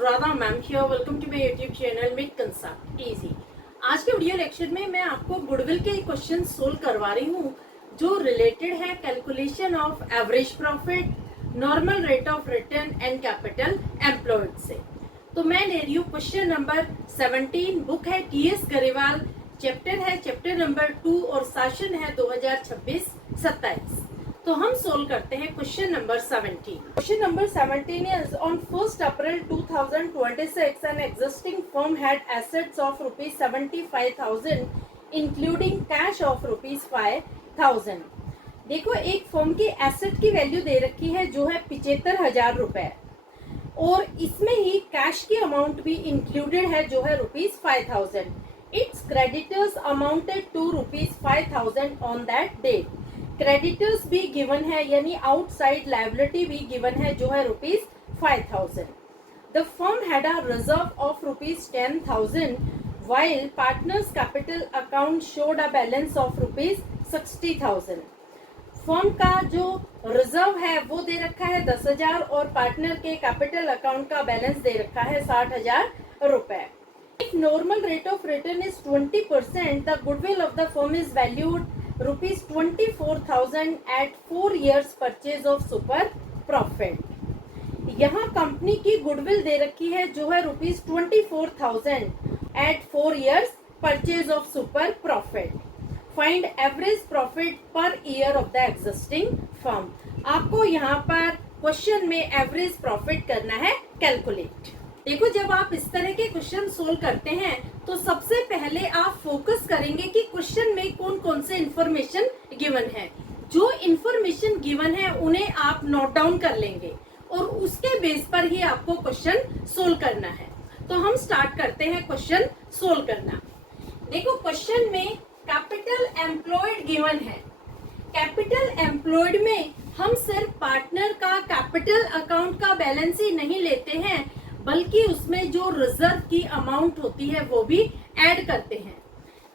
Anuradha ma'am here. Welcome to my YouTube channel make concept easy. आज के video lecture में मैं आपको गुडविल के क्वेश्चन सोल्व करवा रही हूँ जो रिलेटेड है calculation of average profit, normal rate of return and capital employed से। तो मैं ले रही हूँ क्वेश्चन नंबर 17। बुक है टीएस गरेवाल, चैप्टर है चैप्टर नंबर 2 और सेशन है 2026-27। तो हम सोल्व करते हैं question number 17। Question number 17 is on 1st April 2026 an existing firm had assets of rupees 75,000 including cash of rupees 5,000। देखो, एक फर्म की एसेट की वैल्यू दे रखी है जो है 75,000 रुपए और इसमें ही कैश की अमाउंट भी इंक्लूडेड है जो है rupees 5,000। It's creditors amounted to rupees 5,000 on that date. Creditors भी गिवन है यानी आउटसाइड लायबिलिटी भी गिवन है जो है rupees 5,000। The firm had a reserve of rupees 10,000 while partners capital account showed a balance of rupees 60,000। Firm का जो reserve है वो दे रखा है 10,000 और पार्टनर के कैपिटल अकाउंट का बैलेंस दे रखा है 60,000 रुपए। If normal rate of return is 20%, the goodwill of the firm is valued rupees 24,000 at 4 years purchase of super profit। यहाँ कंपनी की गुडविल दे रखी है जो है rupees 24,000 at 4 years purchase of super profit। Find average profit per year of the existing firm. आपको यहाँ पर question में एवरेज प्रॉफिट करना है कैलकुलेट। देखो, जब आप इस तरह के क्वेश्चन सोल्व करते हैं तो सबसे पहले आप फोकस करेंगे कि क्वेश्चन में कौन कौन से इंफॉर्मेशन गिवन है। जो इंफॉर्मेशन गिवन है उन्हें आप नोट डाउन कर लेंगे और उसके बेस पर ही आपको क्वेश्चन सोल्व करना है। तो हम स्टार्ट करते हैं क्वेश्चन सोल्व करना। देखो, क्वेश्चन में कैपिटल एम्प्लॉयड गिवन है। कैपिटल एम्प्लॉयड में हम सिर्फ पार्टनर का कैपिटल अकाउंट का बैलेंस ही नहीं लेते हैं बल्कि उसमें जो रिजर्व की अमाउंट होती है वो भी ऐड करते हैं।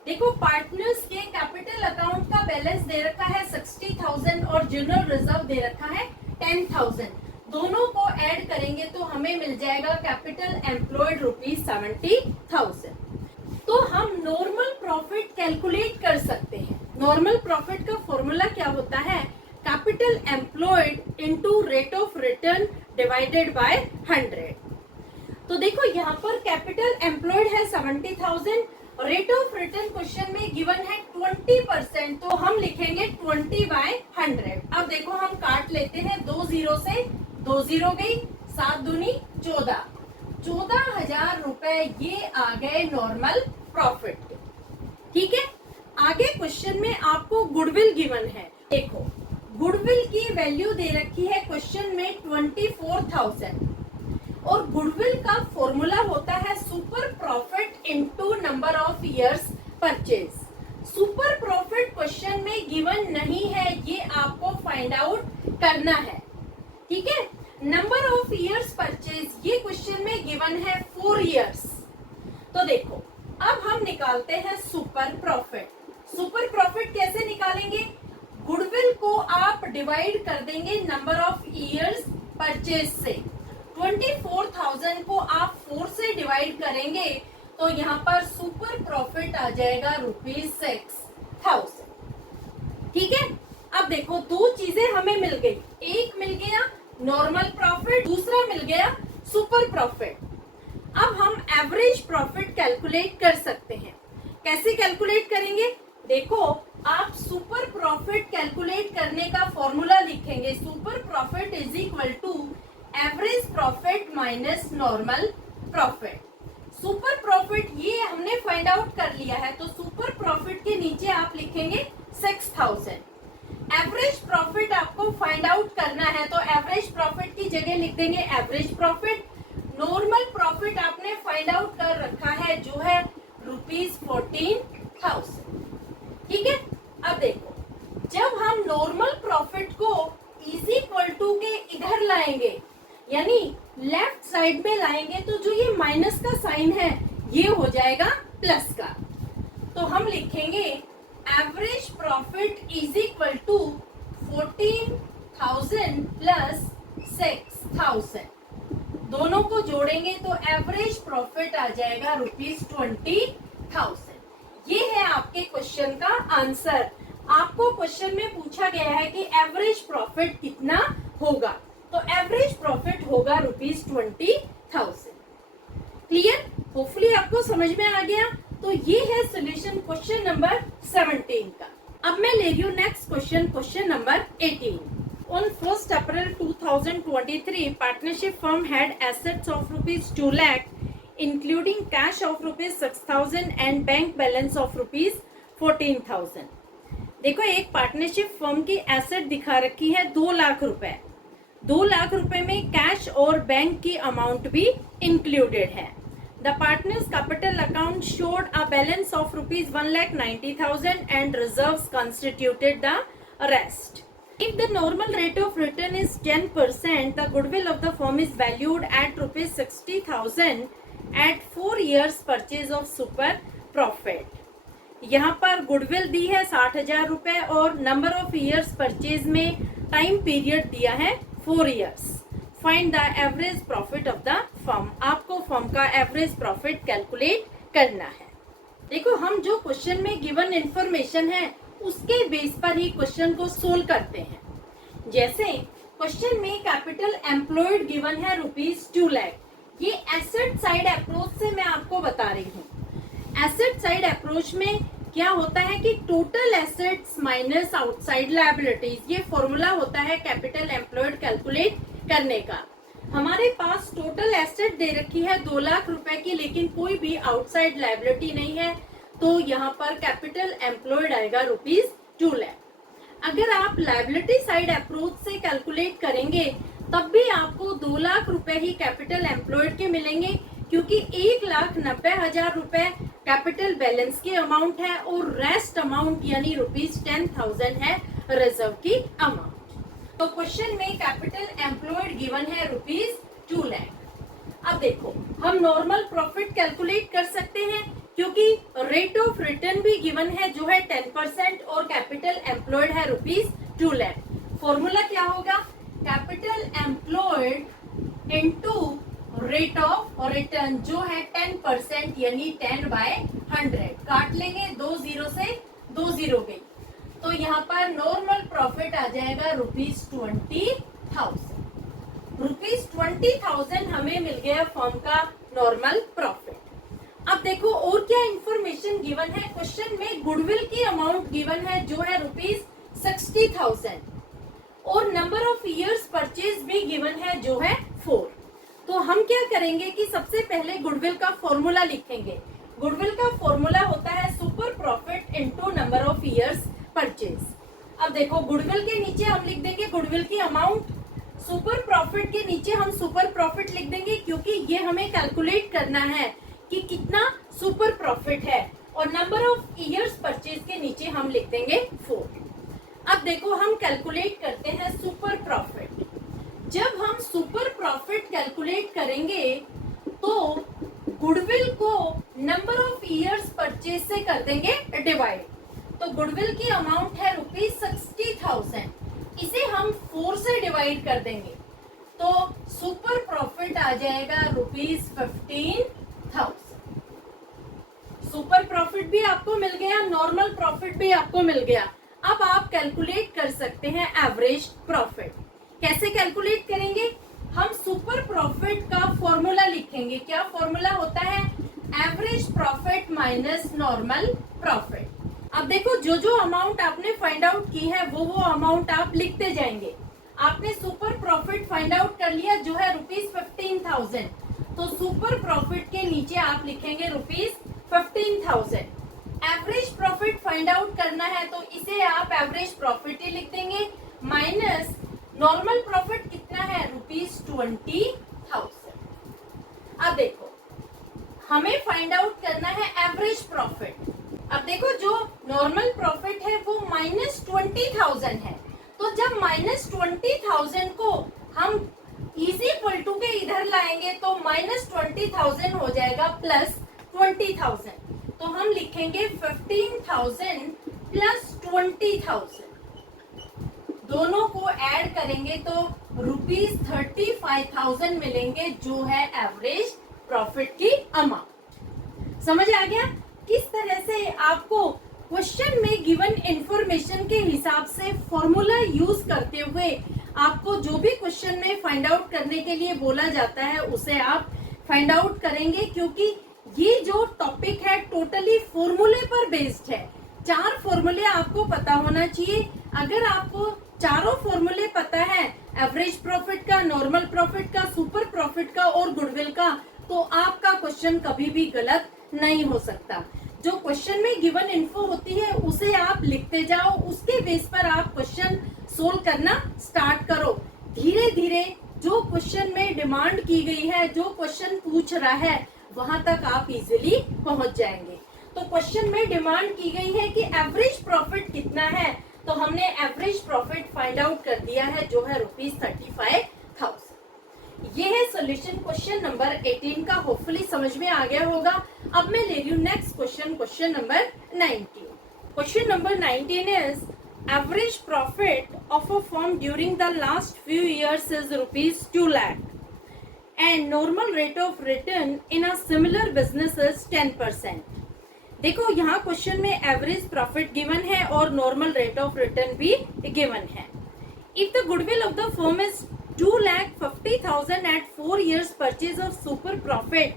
देखो, पार्टनर्स के कैपिटल अकाउंट का बैलेंस दे रखा है 60,000 और जनरल रिजर्व दे रखा है 10,000। दोनों को ऐड करेंगे तो हमें मिल जाएगा कैपिटल एम्प्लॉयड रुपीज 70,000। तो हम नॉर्मल प्रॉफिट कैलकुलेट कर सकते हैं। नॉर्मल प्रॉफिट का फॉर्मूला क्या होता है? Capital employed into rate of return divided by 100। तो देखो, यहाँ पर कैपिटल एम्प्लॉयड है 70,000, रेट ऑफ रिटर्न क्वेश्चन में गिवन है 20%, तो हम लिखेंगे 20/100। अब देखो, हम काट लेते हैं 2 जीरो से, 2 जीरो गई, 7 दूनी 14, 14,000 रुपए ये आ गए नॉर्मल प्रॉफिट। ठीक है, आगे क्वेश्चन में आपको गुडविल गिवन है। देखो, गुडविल की वैल्यू दे रखी है क्वेश्चन में 24,000 और गुडविल का फॉर्मूला होता है super profit into number of years purchase. Super profit question में गिवन नहीं है, ये आपको फाइंड आउट करना है। ठीक है, नंबर ऑफ इयर्स परचेज ये क्वेश्चन में गिवन है 4 इयर्स। तो देखो, अब हम निकालते हैं सुपर प्रॉफिट। सुपर प्रॉफिट कैसे निकालेंगे? गुडविल को आप डिवाइड कर देंगे नंबर ऑफ इयर्स परचेज से। 24,000 को आप 4 से डिवाइड करेंगे तो यहाँ पर सुपर प्रॉफिट आ जाएगा रुपीज 6,000। ठीक है, अब देखो, 2 चीजें हमें मिल गई। एक मिल गया नॉर्मल प्रॉफिट, दूसरा मिल गया सुपर प्रॉफिट। अब हम एवरेज प्रॉफिट कैलकुलेट कर सकते हैं। कैसे कैलकुलेट करेंगे? देखो, आप सुपर प्रॉफिट कैलकुलेट करने का फॉर्मूला लिखेंगे। Super profit is equal to average profit minus normal profit. Super profit ये हमने फाइंड आउट कर लिया है, तो सुपर प्रॉफिट के नीचे आप लिखेंगे 6,000। एवरेज प्रॉफिट आपको फाइंड आउट करना है तो एवरेज प्रॉफिट की जगह लिख देंगे एवरेज प्रॉफिट। नॉर्मल प्रॉफिट आपने फाइंड आउट कर रखा है जो है रुपीज 14,000। ठीक है, अब देखो, जब हम नॉर्मल प्रॉफिट को इज इक्वल टू के इधर लाएंगे यानी लेफ्ट साइड में लाएंगे तो जो ये माइनस का साइन है ये हो जाएगा प्लस का। तो हम लिखेंगे average profit is equal to 14,000 plus 6,000। दोनों को जोड़ेंगे तो एवरेज प्रॉफिट आ जाएगा ₹20,000। ये है आपके क्वेश्चन का आंसर। आपको क्वेश्चन में पूछा गया है कि एवरेज प्रॉफिट कितना होगा, तो एवरेज प्रॉफिट होगा ₹20,000। क्लियर? होपफुली आपको समझ में आ गया। तो ये है सॉल्यूशन क्वेश्चन नंबर 17 का। अब मैं ले रही हूँ next question, question number 18। On 1st April 2023, partnership firm had assets of ₹2 lakh, including cash of ₹6,000 and bank balance of ₹14,000। देखो, एक पार्टनरशिप फर्म की एसेट दिखा रखी है 2 लाख रुपए। 2 लाख रुपए में कैश और बैंक की अमाउंट भी इंक्लूडेड है। The partners' capital account showed a balance of ₹1,90,000 and reserves constituted the rest. If the normal rate of return is 10%, the goodwill of the firm is valued at ₹60,000 at 4 years purchase of super profit. यहाँ पर goodwill दी है 60,000 रुपए और number of years purchase में time period दिया है 4 years. Find the average profit of the firm. आपको firm का एवरेज प्रॉफिट कैलकुलेट करना है। देखो, हम जो क्वेश्चन में गिवन इंफॉर्मेशन है उसके बेस पर ही क्वेश्चन को सोल्व करते हैं। जैसे क्वेश्चन में कैपिटल एम्प्लॉयड गिवन है ₹2 लाख। ये एसेट साइड अप्रोच से मैं आपको बता रही हूँ। एसेट साइड अप्रोच में क्या होता है कि total assets minus outside liabilities, ये फॉर्मूला होता है कैपिटल एम्प्लॉयड कैलकुलेट करने का। हमारे पास टोटल एसेट दे रखी है 2 लाख रुपए की, लेकिन कोई भी आउटसाइड लायबिलिटी नहीं है, तो यहाँ पर कैपिटल एम्प्लॉयड आएगा ₹2 लाख। अगर आप लायबिलिटी साइड अप्रोच से कैलकुलेट करेंगे तब भी आपको 2 लाख रुपए ही कैपिटल एम्प्लॉयड के मिलेंगे, क्योंकि 1,90,000 रुपए कैपिटल बैलेंस की अमाउंट है और रेस्ट अमाउंट यानी ₹10,000 है रिजर्व की अमाउंट। तो क्वेश्चन में कैपिटल एम्प्लॉयड गिवन है ₹2 लाख। अब देखो, हम नॉर्मल प्रॉफिट कैलकुलेट कर सकते हैं क्योंकि रेट ऑफ रिटर्न भी गिवन है जो है 10% और कैपिटल एम्प्लॉयड है ₹2 लाख। फॉर्मूला क्या होगा? Capital employed into rate of return जो है 10% यानी 10/100। काट लेंगे, 2 जीरो से 2 जीरो गई, तो यहाँ पर नॉर्मल प्रॉफिट आ जाएगा ₹20,000। ₹20,000 हमें मिल गया फर्म का नॉर्मल प्रॉफिट। अब देखो और क्या इंफॉर्मेशन गिवन है। क्वेश्चन में गुडविल की अमाउंट गिवन है जो है ₹60,000 और नंबर ऑफ इयर्स परचेज भी गिवन है जो है 4। तो हम क्या करेंगे कि सबसे पहले गुडविल का फॉर्मूला लिखेंगे। गुडविल का फॉर्मूला होता है super profit into number of years purchase. अब देखो, गुडविल के नीचे हम लिख देंगे गुडविल की अमाउंट, सुपर प्रॉफिट के नीचे हम सुपर प्रॉफिट लिख देंगे क्योंकि ये हमें कैलकुलेट करना है कि कितना सुपर प्रॉफिट है, और नंबर ऑफ इयर्स परचेज के नीचे हम लिख देंगे 4। अब देखो, हम कैलकुलेट करते हैं सुपर प्रॉफिट। जब हम सुपर प्रॉफिट कैलकुलेट करेंगे तो गुडविल को नंबर ऑफ इयर्स परचेज से कर देंगे डिवाइड। तो गुडविल की अमाउंट है ₹60,000, इसे हम 4 से डिवाइड कर देंगे तो सुपर प्रॉफिट आ जाएगा ₹15,000। सुपर प्रॉफिट भी आपको मिल गया, नॉर्मल प्रॉफिट भी आपको मिल गया। अब आप कैलकुलेट कर सकते हैं एवरेज प्रॉफिट। कैसे कैलकुलेट करेंगे? हम सुपर प्रॉफिट का फॉर्मूला लिखेंगे। क्या फॉर्मूला होता है? Average profit minus normal profit. अब देखो, जो जो अमाउंट आपने फाइंड आउट की है वो अमाउंट आप लिखते जाएंगे। आपने सुपर प्रॉफिट फाइंड आउट कर लिया जो है ₹15,000, तो सुपर प्रॉफिट के नीचे आप लिखेंगे ₹15,000। एवरेज प्रॉफिट फाइंड आउट करना है तो इसे आप एवरेज प्रॉफिट ही लिख देंगे, माइनस नॉर्मल प्रॉफिट कितना है ₹20,000। अब देखो, हमें फाइंड आउट करना है एवरेज प्रॉफिट। अब देखो, जो नॉर्मल प्रॉफिट है वो -20,000 है, तो जब -20,000 को हम इजी इक्वल टू के इधर लाएंगे तो -20,000 हो जाएगा +20,000, तो हम लिखेंगे 15,000 + 20,000। दोनों को ऐड करेंगे तो ₹35,000 मिलेंगे, जो है एवरेज प्रॉफिट की अमाउंट। समझ आ गया किस तरह से आपको क्वेश्चन में गिवन इंफॉर्मेशन के हिसाब से फॉर्मूला यूज करते हुए आपको जो भी क्वेश्चन में फाइंड आउट करने के लिए बोला जाता है उसे आप फाइंड आउट करेंगे, क्योंकि ये जो टॉपिक है टोटली फॉर्मूले पर बेस्ड है। 4 फॉर्मूले आपको पता होना चाहिए। अगर आपको चारों फॉर्मूले पता है, एवरेज प्रॉफिट का, नॉर्मल प्रॉफिट का, सुपर प्रॉफिट का और गुडविल का, तो आपका क्वेश्चन कभी भी गलत नहीं हो सकता। जो क्वेश्चन में गिवन इन्फो होती है उसे आप लिखते जाओ, उसके बेस पर आप क्वेश्चन सोल्व करना स्टार्ट करो। धीरे धीरे जो क्वेश्चन में डिमांड की गई है, जो क्वेश्चन पूछ रहा है, वहां तक आप इजीली पहुंच जाएंगे। तो क्वेश्चन में डिमांड की गई है कि एवरेज प्रॉफिट कितना है, तो हमने एवरेज प्रॉफिट फाइंड आउट कर दिया है, जो है ₹35,000। ये है सॉल्यूशन क्वेश्चन नंबर 18 का। होपफुली समझ में आ गया होगा। अब मैं ले रही हूँ next question number 19। Question number 19 is average profit of a firm during the last few years is ₹2 lakh and normal rate of return in a similar business is 10%। देखो यहाँ क्वेश्चन में एवरेज प्रॉफिट गिवन है और normal rate of return भी given है। If the goodwill of the firm is ₹2,50,000 at 4 years purchase of super profit,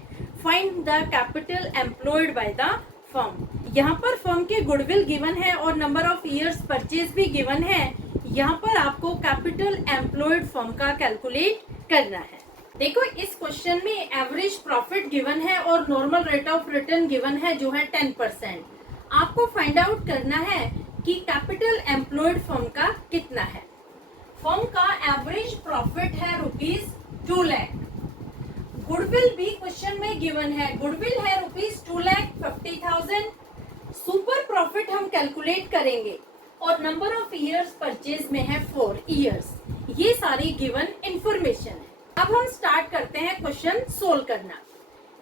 find the capital employed by the firm। यहाँ पर firm के गुडविल गिवन है और number of years purchase भी given है। यहाँ पर आपको कैपिटल एम्प्लॉयड फर्म का कैलकुलेट करना है। देखो इस क्वेश्चन में एवरेज प्रॉफिट गिवन है और normal rate of return given है, जो है 10%। आपको फाइंड आउट करना है कि कैपिटल एम्प्लॉयड फर्म का कितना है। फर्म का एवरेज प्रॉफिट है ₹2 lakh। गुडविल भी क्वेश्चन में गिवन है, गुडविल है ₹2,50,000। सुपर प्रॉफिट हम कैलकुलेट करेंगे और नंबर ऑफ इयर्स परचेज में है 4 इयर्स। ये सारी गिवन इंफॉर्मेशन है। अब हम स्टार्ट करते हैं क्वेश्चन सोल्व करना।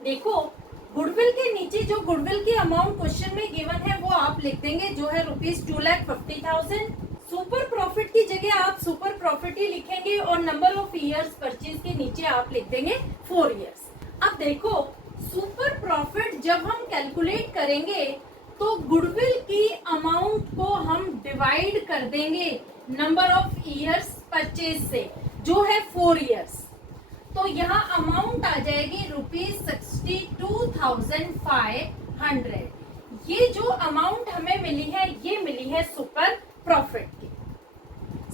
देखो गुडविल के नीचे जो गुडविल की अमाउंट क्वेश्चन में गिवन है वो आप लिख देंगे, जो है ₹2,50,000। सुपर प्रॉफिट की जगह आप सुपर प्रॉफिट ही लिखेंगे और नंबर ऑफ इयर्स परचेज के नीचे आप लिख देंगे 4 इयर्स। अब देखो सुपर प्रॉफिट जब हम कैलकुलेट करेंगे तो गुडविल की अमाउंट को हम डिवाइड कर देंगे नंबर ऑफ इयर्स परचेज से, जो है 4 इयर्स। तो यहाँ अमाउंट आ जाएगी ₹62,500। ये जो अमाउंट हमें मिली है ये मिली है सुपर प्रॉफिट की।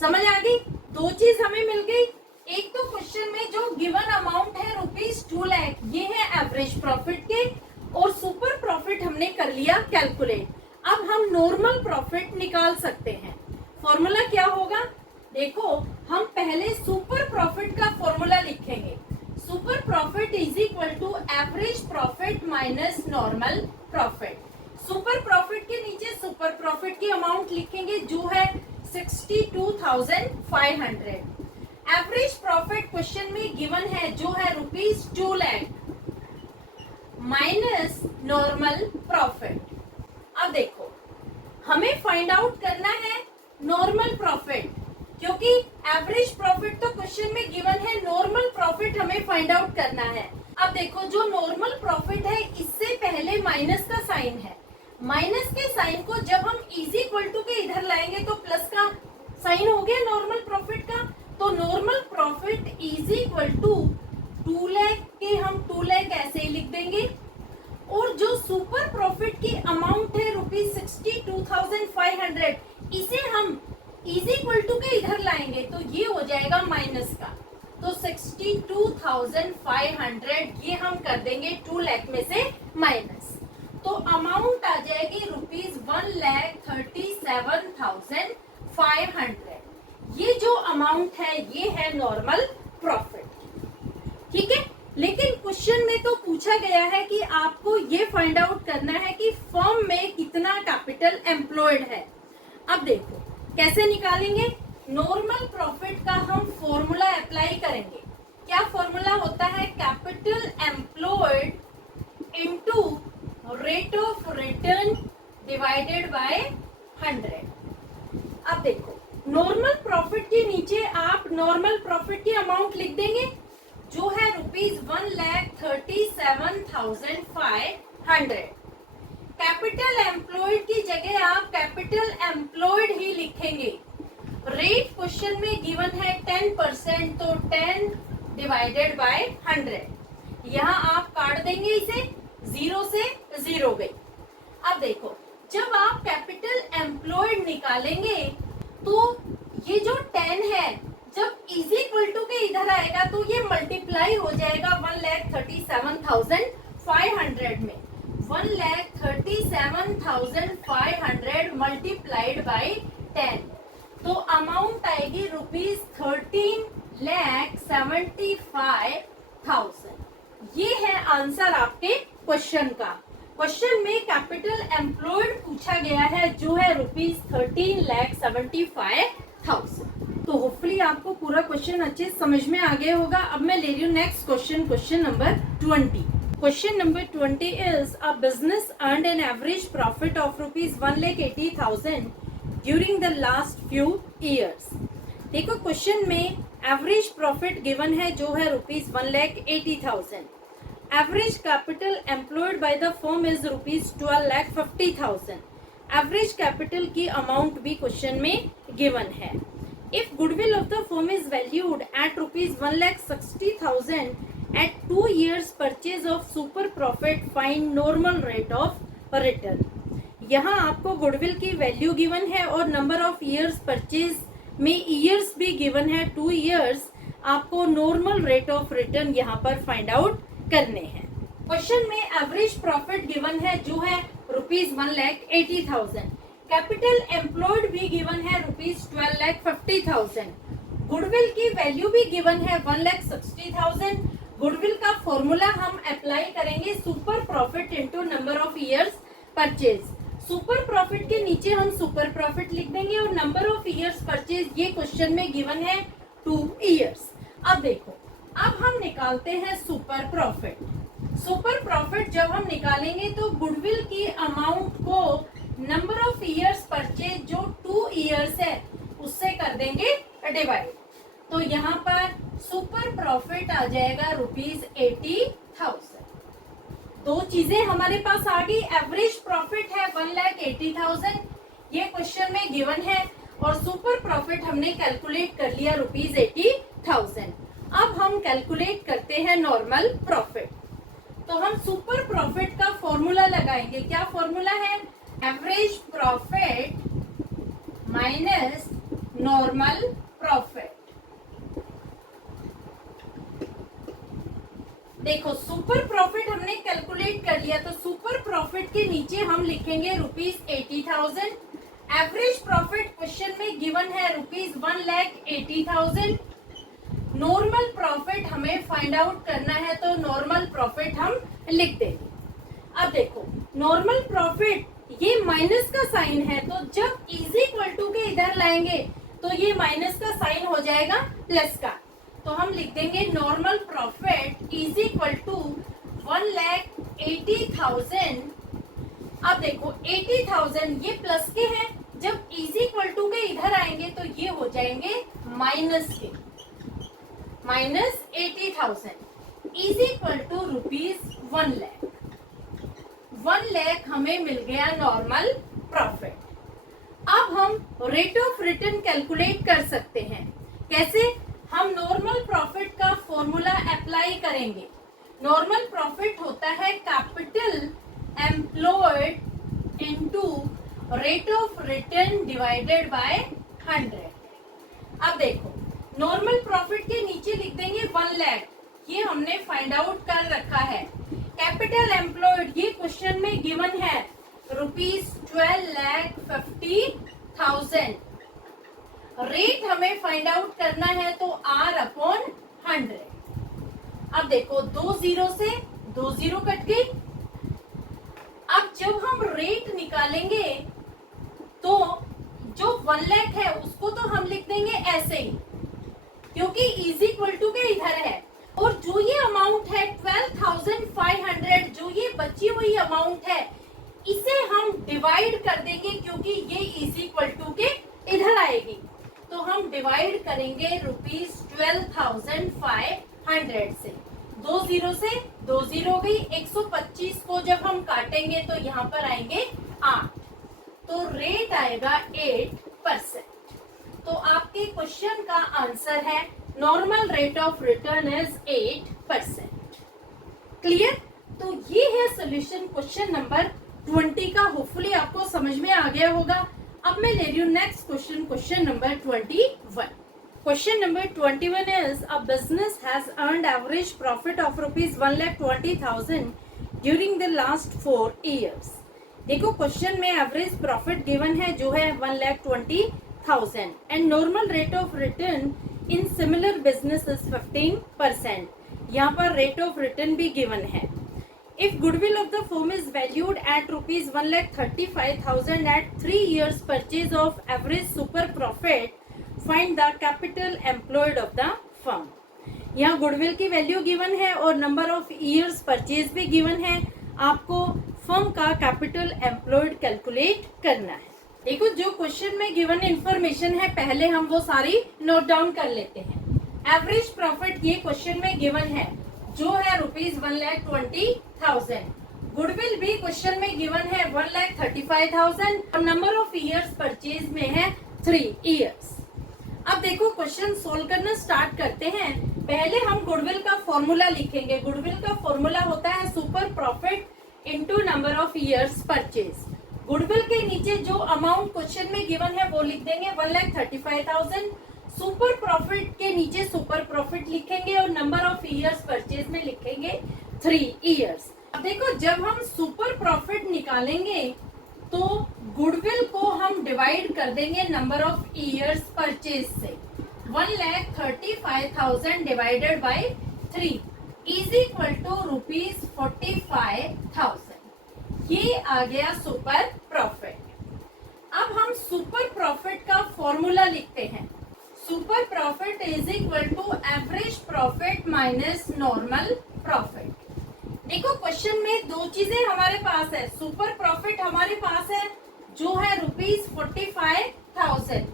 समझ आ गई? 2 चीज हमें मिल गई। एक तो क्वेश्चन में जो गिवन अमाउंट है ₹2 lakh, ये है एवरेज प्रॉफिट के, और सुपर प्रॉफिट हमने कर लिया कैलकुलेट। अब हम नॉर्मल प्रॉफिट निकाल सकते हैं। फॉर्मूला क्या होगा? देखो हम पहले सुपर प्रॉफिट का फॉर्मूला लिखेंगे। Super profit is equal to average profit minus normal profit. Super profit के नीचे सुपर प्रॉफिट की अमाउंट लिखेंगे, जो है 62,500। एवरेज प्रॉफिट क्वेश्चन में गिवन है, जो है ₹2 lakh माइनस नॉर्मल प्रॉफिट। अब देखो हमें फाइंड आउट करना है नॉर्मल प्रॉफिट, क्योंकि एवरेज प्रॉफिट तो क्वेश्चन में गिवन है, नॉर्मल प्रॉफिट हमें फाइंड आउट करना है। अब देखो जो नॉर्मल प्रॉफिट है इससे पहले माइनस का साइन है। माइनस के साइन को जब हम इज इक्वल टू के इधर लाएंगे तो प्लस का साइन हो गया नॉर्मल प्रॉफिट का। तो normal profit is equal to 2 lakh के हम 2 lakh ऐसे ही लिख देंगे, और जो सुपर प्रॉफिट की अमाउंट है ₹62,500, इसे हम इज इक्वल टू के इधर लाएंगे तो ये हो जाएगा माइनस का। तो 62,500 ये हम कर देंगे 2 lakh में से माइनस, तो अमाउंट आ जाएगी ₹1,37,500। ये जो अमाउंट है ये है नॉर्मल प्रॉफिट। ठीक है, लेकिन क्वेश्चन में तो पूछा गया है कि आपको ये फाइंड आउट करना है कि फर्म में कितना कैपिटल एम्प्लॉयड है। अब देखो कैसे निकालेंगे। नॉर्मल प्रॉफिट का हम फॉर्मूला अप्लाई करेंगे। क्या फॉर्मूला होता है? Capital employed into rate of return divided by 100। अब देखो नॉर्मल प्रॉफिट के नीचे आप नॉर्मल प्रॉफिट की अमाउंट लिख देंगे जो है ₹1,37,500। कैपिटल एम्प्लॉयड की जगह आप कैपिटल एम्प्लॉयड ही लिखेंगे। रेट क्वेश्चन में गिवन है 10%, तो 10 डिवाइडेड बाय 100। यहाँ आप काट देंगे इसे, 0 से 0 गई। अब देखो, जब आप कैपिटल एम्प्लॉयड निकालेंगे तो ये जो 10 है जब इज इक्वल टू के इधर आएगा तो ये मल्टीप्लाई हो जाएगा 1,37,500 में। 1,37,500 मल्टीप्लाइड बाई 10, तो अमाउंट आएगी ₹13,75,000। ये है आंसर आपके क्वेश्चन का। क्वेश्चन में कैपिटल एम्प्लॉयड पूछा गया है जो है ₹13,75,000। तो होपफुली आपको पूरा क्वेश्चन अच्छे समझ में आ गया होगा। अब मैं ले रही हूँ next question, question number 20। Question number 20 is a business earned an average profit of ₹1,80,000 during the last few years. देखो, क्वेश्चन में एवरेज प्रॉफिट गिवन है जो है ₹1,80,000। Average capital employed by the firm is ₹12,50,000। Average capital की amount भी question में given है। If goodwill of the firm is valued at ₹1,60,000 at 2 years purchase of super profit, find normal rate of return। यहाँ आपको goodwill की value given है और number of years purchase में ईयर्स भी गिवन है 2 ईयर्स। आपको नॉर्मल रेट ऑफ रिटर्न यहाँ पर फाइंड आउट करने हैं। क्वेश्चन में एवरेज प्रॉफिट गिवन है जो है ₹1,80,000। कैपिटल एम्प्लॉयड भी गिवन है ₹12,50,000। गुडविल की वैल्यू भी गिवन है 1,60,000। गुडविल का फॉर्मूला हम अप्लाई करेंगे super profit into number of years purchase. Super profit के नीचे हम सुपर प्रॉफिट लिख देंगे और नंबर ऑफ ईयर्स परचेज ये क्वेश्चन में गिवन है 2 ईयर्स। अब देखो, अब हम निकालते हैं सुपर प्रॉफिट। सुपर प्रॉफिट जब हम निकालेंगे तो गुडविल की अमाउंट को नंबर ऑफ ईयर्स परचेज जो 2 ईयर्स है उससे कर देंगे डिवाइड। तो यहाँ पर सुपर प्रॉफिट आ जाएगा ₹80,000। दो चीजें हमारे पास आ गई। एवरेज प्रॉफिट है 1,80,000, ये क्वेश्चन में गिवन है, और सुपर प्रॉफिट हमने कैलकुलेट कर लिया ₹80,000। अब हम कैलकुलेट करते हैं नॉर्मल प्रॉफिट। तो हम सुपर प्रॉफिट का फॉर्मूला लगाएंगे। क्या फॉर्मूला है? Average profit minus normal profit. देखो, सुपर प्रॉफिट हमने कैलकुलेट कर लिया, तो सुपर प्रॉफिट के नीचे हम लिखेंगे ₹80,000। एवरेज प्रॉफिट क्वेश्चन में गिवन है ₹1,80,000। नॉर्मल प्रॉफिट हमें फाइंड आउट करना है, तो नॉर्मल प्रॉफिट हम लिख देंगे। अब देखो, नॉर्मल प्रॉफिट ये माइनस का साइन है, तो जब इज इक्वल टू के इधर लाएंगे तो ये माइनस का साइन हो जाएगा प्लस का। तो हम लिख देंगे normal profit is equal to 1,80,000। अब देखो, 80,000 ये प्लस के हैं, जब इज इक्वल टू के इधर आएंगे तो ये हो जाएंगे माइनस के। -80,000 इज इक्वल टू ₹1,00,000। 1,00,000 हमें मिल गया नॉर्मल प्रॉफिट। अब हम रेट ऑफ रिटर्न कैलकुलेट कर सकते हैं। कैसे? हम नॉर्मल प्रॉफिट का फॉर्मूला अप्लाई करेंगे। नॉर्मल प्रॉफिट होता है capital employed into rate of return divided by 100। अब देखो, नॉर्मल प्रॉफिट के नीचे लिख देंगे 1,00,000, ये हमने फाइंड आउट कर रखा है। कैपिटल एम्प्लॉयड ये क्वेश्चन में गिवन है ₹12,50,000। रेट हमें फाइंड आउट करना है, तो R/100। अब देखो, 2 जीरो से 2 जीरो कट गई। अब जब हम रेट निकालेंगे तो जो 1,00,000 है उसको तो हम लिख देंगे ऐसे ही, क्योंकि इज इक्वल टू के इधर है, और जो ये अमाउंट है 12,500, जो ये बची हुई अमाउंट है, इसे हम डिवाइड कर देंगे क्योंकि ये इज इक्वल टू के इधर आएगी। तो डिवाइड करेंगे ₹12,500 से। 2 जीरो से 2 जीरो गई, 125 को जब हम काटेंगे तो यहाँ पर आएंगे 8, तो रेट आएगा 8%। तो आपके क्वेश्चन का आंसर है normal rate of return is 8%। Clear? तो ये है सोल्यूशन क्वेश्चन नंबर 20 का। होपफुली आपको समझ में आ गया होगा। अब मैं ले रही हूँ next question, question number 21। Question number 21 is a business has earned average profit of rupees 1,20,000 during the last 4 years. देखो क्वेश्चन में एवरेज प्रॉफिट गिवन है जो है 1,20,000 and normal rate of return in similar business is 15%. यहाँ पर rate of return भी given है. If goodwill of the firm is valued at rupees 1,35,000 at 3 years purchase of average super profit, find the capital employed of the firm. यहाँ goodwill की value given है और number of years purchase भी given है. आपको firm का capital employed calculate करना है. देखो जो क्वेश्चन में गिवन इंफॉर्मेशन है पहले हम वो सारी नोट डाउन कर लेते हैं. एवरेज प्रॉफिट ये क्वेश्चन में गिवन है जो है रुपीज 1,20,000. गुडविल भी क्वेश्चन में गिवन है 1,35,000 और नंबर ऑफ ईयर्स परचेज में है 3 ईयर्स. अब देखो क्वेश्चन सोल्व करना स्टार्ट करते हैं. पहले हम गुडविल का फॉर्मूला लिखेंगे. गुडविल का फॉर्मूला होता है super profit into number of years purchase. Goodwill के नीचे जो अमाउंट क्वेश्चन में गिवन है वो लिख देंगे 1,35,000. सुपर प्रॉफिट के नीचे सुपर प्रॉफिट लिखेंगे और नंबर ऑफ ईयर्स परचेज में लिखेंगे 3 ईयर्स. अब देखो जब हम सुपर प्रॉफिट निकालेंगे तो गुडविल को हम डिवाइड कर देंगे नंबर ऑफ ईयर्स परचेज से. 1,35,000 divided by 3 is equal to ₹45,000. ये आ गया सुपर प्रॉफिट. अब हम सुपर प्रॉफिट का फॉर्मूला लिखते हैं. Super profit is equal to average profit minus normal profit. देखो क्वेश्चन में दो चीजें हमारे पास है. सुपर प्रॉफिट हमारे पास है जो है ₹45,000.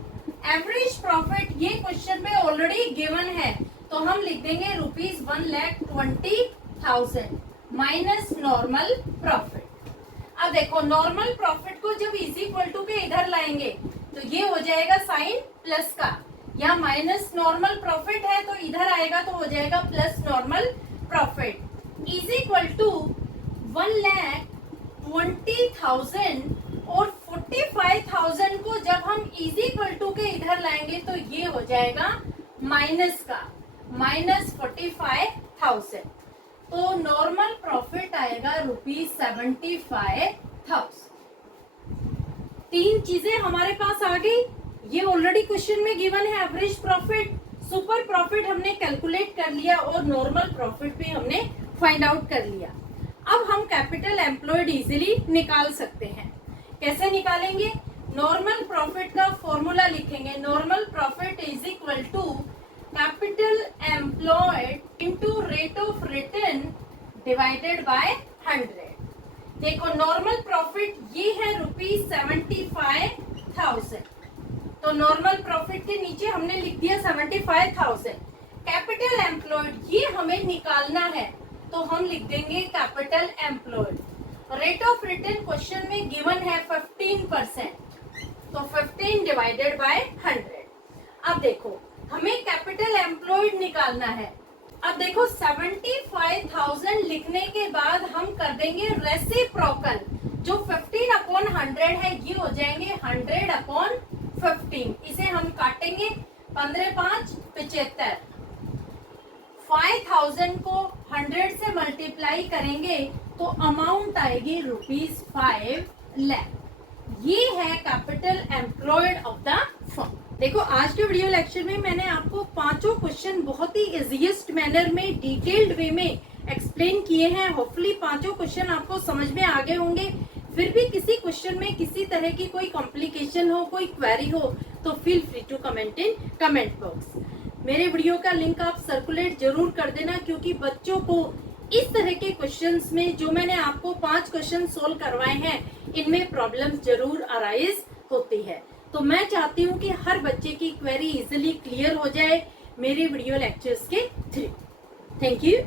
एवरेज प्रॉफिट ये क्वेश्चन में ऑलरेडी गिवन है तो हम लिख देंगे ₹1,20,000 माइनस नॉर्मल प्रॉफिट. अब देखो नॉर्मल प्रॉफिट को जब इज इक्वल टू के इधर लाएंगे तो ये हो जाएगा साइन प्लस का. यहाँ माइनस नॉर्मल प्रॉफिट है तो इधर आएगा तो हो जाएगा plus normal profit is equal to 1,20,000 और 45,000 को जब हम इज इक्वल टू के इधर लाएंगे तो ये हो जाएगा माइनस का, माइनस 45,000. तो नॉर्मल प्रॉफिट आएगा ₹75,000. 3 चीजें हमारे पास आ गई. ये ऑलरेडी क्वेश्चन में गिवन है एवरेज प्रॉफिट, सुपर प्रॉफिट हमने कैलकुलेट कर लिया और नॉर्मल प्रॉफिट भी हमने फाइंड आउट कर लिया. अब हम कैपिटल एम्प्लॉयड इजीली निकाल सकते हैं. कैसे निकालेंगे? नॉर्मल प्रॉफिट का फॉर्मूला लिखेंगे. Normal profit is equal to capital employed into rate of return divided by 100. देखो नॉर्मल प्रॉफिट ये है ₹75,000. तो नॉर्मल प्रॉफिट के नीचे हमने लिख दिया 75,000. कैपिटल एम्प्लॉयड ये हमें निकालना है तो हम लिख देंगे capital employed. Rate of return question में गिवन है 15%, तो 15 डिवाइडेड बाय 100. अब देखो हमें कैपिटल एम्प्लॉयड निकालना है. अब देखो 75,000 लिखने के बाद हम कर देंगे रेसिप्रोकल. जो 15/100 है ये हो जाएंगे 100/15. इसे हम काटेंगे 15×5 75. 5,000 को 100 से मल्टीप्लाई करेंगे तो अमाउंट आएगी ₹5 लाख. ये है capital employed of the firm. देखो आज के वीडियो लेक्चर में मैंने आपको 5 क्वेश्चन बहुत ही इजीएस्ट मैनर में डिटेल्ड वे में एक्सप्लेन किए हैं. होपफुली 5 क्वेश्चन आपको समझ में आ गए होंगे. फिर भी किसी क्वेश्चन में किसी तरह की कोई कॉम्प्लिकेशन हो, कोई क्वेरी हो तो feel free to comment in comment box. मेरे वीडियो का लिंक आप सर्कुलेट जरूर कर देना क्योंकि बच्चों को इस तरह के क्वेश्चंस में जो मैंने आपको 5 क्वेश्चन सोल्व करवाए हैं इनमें प्रॉब्लम्स जरूर अराइज होती है. तो मैं चाहती हूँ कि हर बच्चे की क्वेरी इजिली क्लियर हो जाए मेरे वीडियो लेक्चर्स के थ्रू। Thank you.